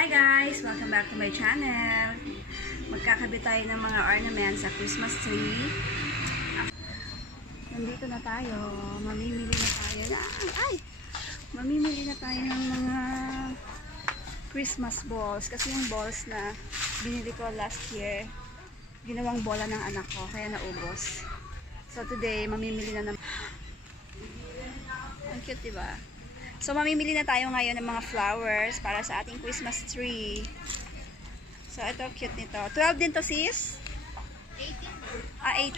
Hi guys! Welcome back to my channel. Magkakabit tayo ng mga ornaments sa Christmas tree. Nandito na tayo. Mamimili na tayo ng mga Christmas balls. Kasi yung balls na binili ko last year, ginawang bola ng anak ko, kaya naubos. So today, mamimili na ng... Ang cute, diba? So, mamimili na tayo ngayon ng mga flowers para sa ating Christmas tree. So, ito, cute nito. 12 din to, sis?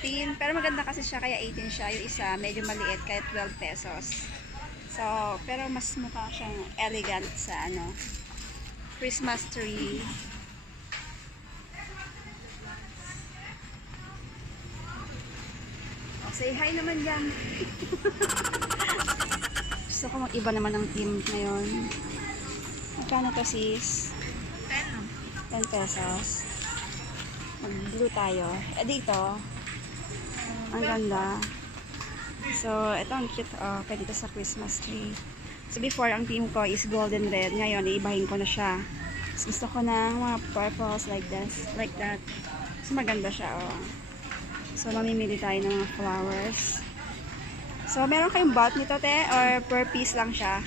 18. 18. Pero maganda kasi siya, kaya 18 siya. Yung isa, medyo maliit, kaya 12 pesos. So, pero mas mukha siyang elegant sa, Christmas tree. Oh, say hi naman yan. Gusto ko mag-iba naman ng team ngayon. Magkano to, sis? 10 pesos. Mag-blue tayo. Dito. Ang ganda. So, ito ang cute. Pwede ito sa Christmas tree. So, before, ang team ko is golden red. Ngayon, iibahin ko na siya. So, gusto ko ng mga purples like this. Like that. So, maganda siya, So, mamimili tayo ng mga flowers. So, meron kayong bulk nito, te? Or per piece lang siya?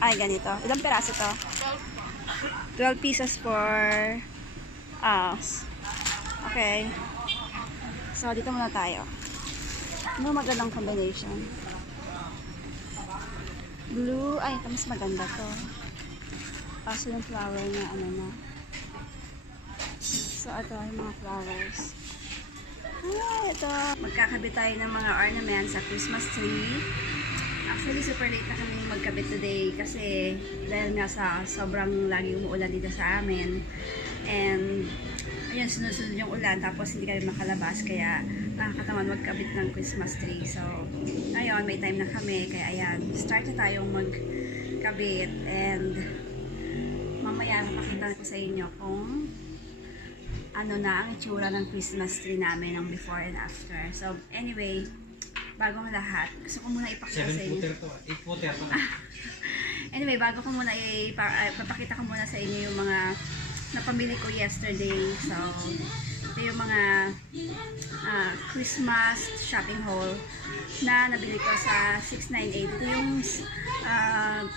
Ay, ganito. Ilang peraso to? 12 pieces for us. Okay. So, dito muna tayo. Ano magandang combination? Blue. Ay, ito mas maganda to. Kaso yung flower na na. So, ito yung mga flowers. Ito. Magkakabit tayo ng mga ornaments sa Christmas tree. Actually, super late na kami magkabit today kasi dahil nga sa sobrang lagi umuulan dito sa amin. And, ayun, sunod-sunod yung ulan tapos hindi kami makalabas kaya nakakatawan magkabit ng Christmas tree. So, ngayon, may time na kami kaya ayan, start na tayong magkabit and mamaya mapakita ko sa inyo kung ano na ang itsura ng Christmas tree namin ng before and after. So, anyway, bagong lahat, gusto ko muna ipakita sa inyo. 8-footer to. Anyway, bago ko muna ipapakita ko muna sa inyo yung mga napamili ko yesterday. So, ito yung mga Christmas shopping haul na nabili ko sa 698. Ito yung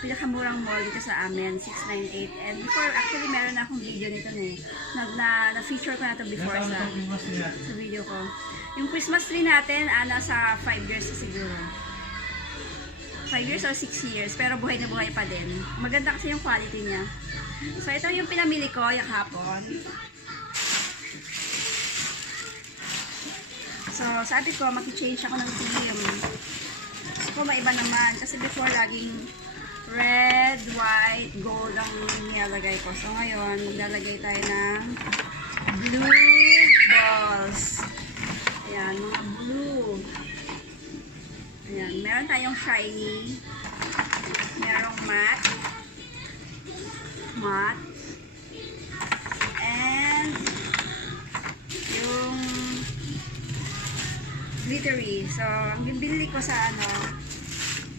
pinakamurang mall dito sa amin, 698. And before, actually meron na akong video nito na-feature ko na ito before sa video ko. Yung Christmas tree natin, nasa 5 years na siguro. 5 years or 6 years, pero buhay na buhay pa din. Maganda kasi yung quality niya. So, ito yung pinamili ko, yung hapon. So, sabi ko, mag-change ako ng theme. Gusto ko maiba naman. Kasi before, laging red, white, gold ang nilalagay ko. So, ngayon, maglalagay tayo ng blue balls. Ayan, mga blue. Ayan, meron tayong shiny. Merong matte. And yung glittery. So, ang binili ko sa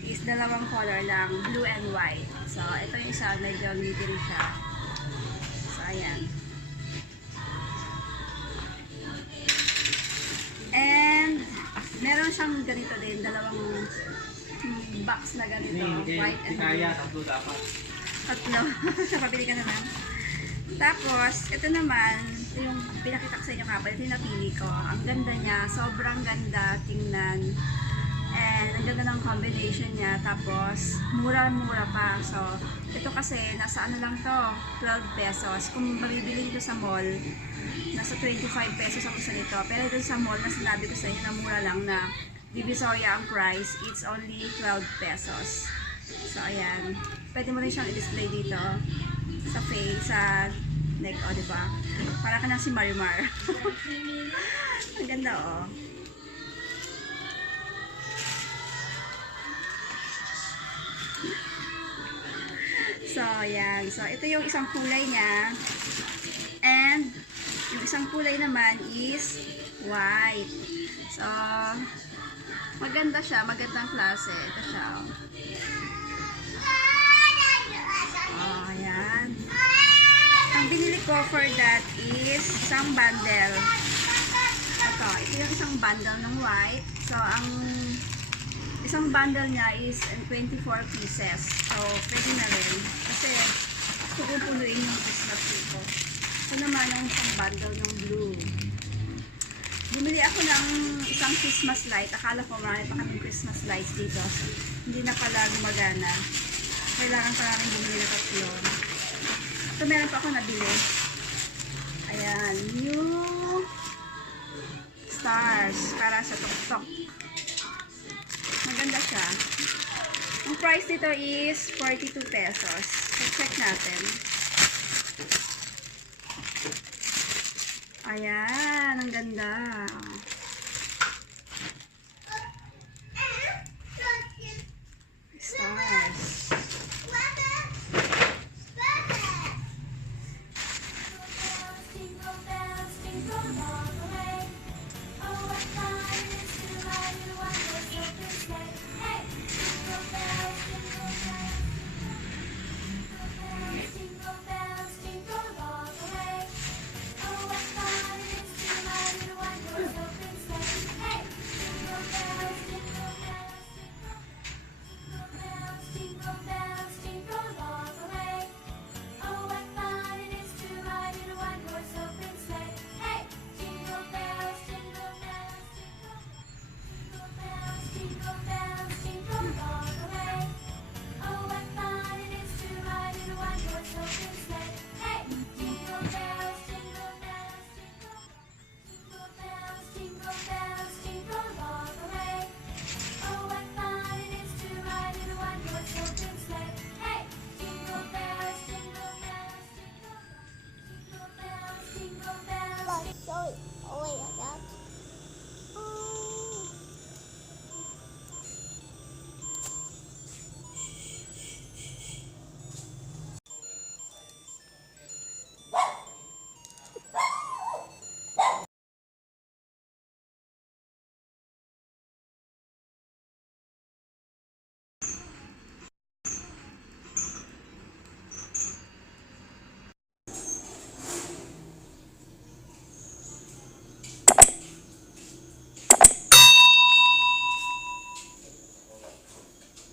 is dalawang color lang, blue and white. So, ito yung isa, medyo glittery siya. So, ayan. And, meron siyang ganito din, dalawang box na ganito, white and blue. Tatlo. Napabili ka naman. Tapos, ito naman, yung pinakita ko sa inyo kapal, ito yung napili ko. Ang ganda niya, sobrang ganda tingnan. And ang ganda ng combination niya. Tapos, mura-mura pa. So, ito kasi, nasa ano lang to, 12 pesos. Kung mabibili nito sa mall, nasa 25 pesos ako sa nito. Pero ito sa mall, na sinabi ko sa inyo na mura lang na Divisoria ang price, it's only 12 pesos. So, ayan. Pwede mo rin siyang i-display dito sa face, sa neck, diba? Para ka na si Marimar. Ang ganda, So, ayan. So, ito yung isang kulay niya. And, yung isang kulay naman is white. So, maganda siya. Magandang klase. Ito siya, for that is isang bundle. Ito yung isang bundle ng white. So, ang isang bundle niya is 24 pieces. So, pwede na rin. Kasi, gusto ko punuin yung Christmas dito. Ito naman yung isang bundle ng blue. Bumili ako ng isang Christmas light. Akala ko marami pa kaming Christmas lights dito. Hindi na pala gumagana. Kailangan pa namin bumili na tatlo. Ito meron pa ako nabili. Ayan. New stars para sa tuktok. Maganda siya. Ang price nito is 42 pesos. So, check natin. Ayan. Ang ganda.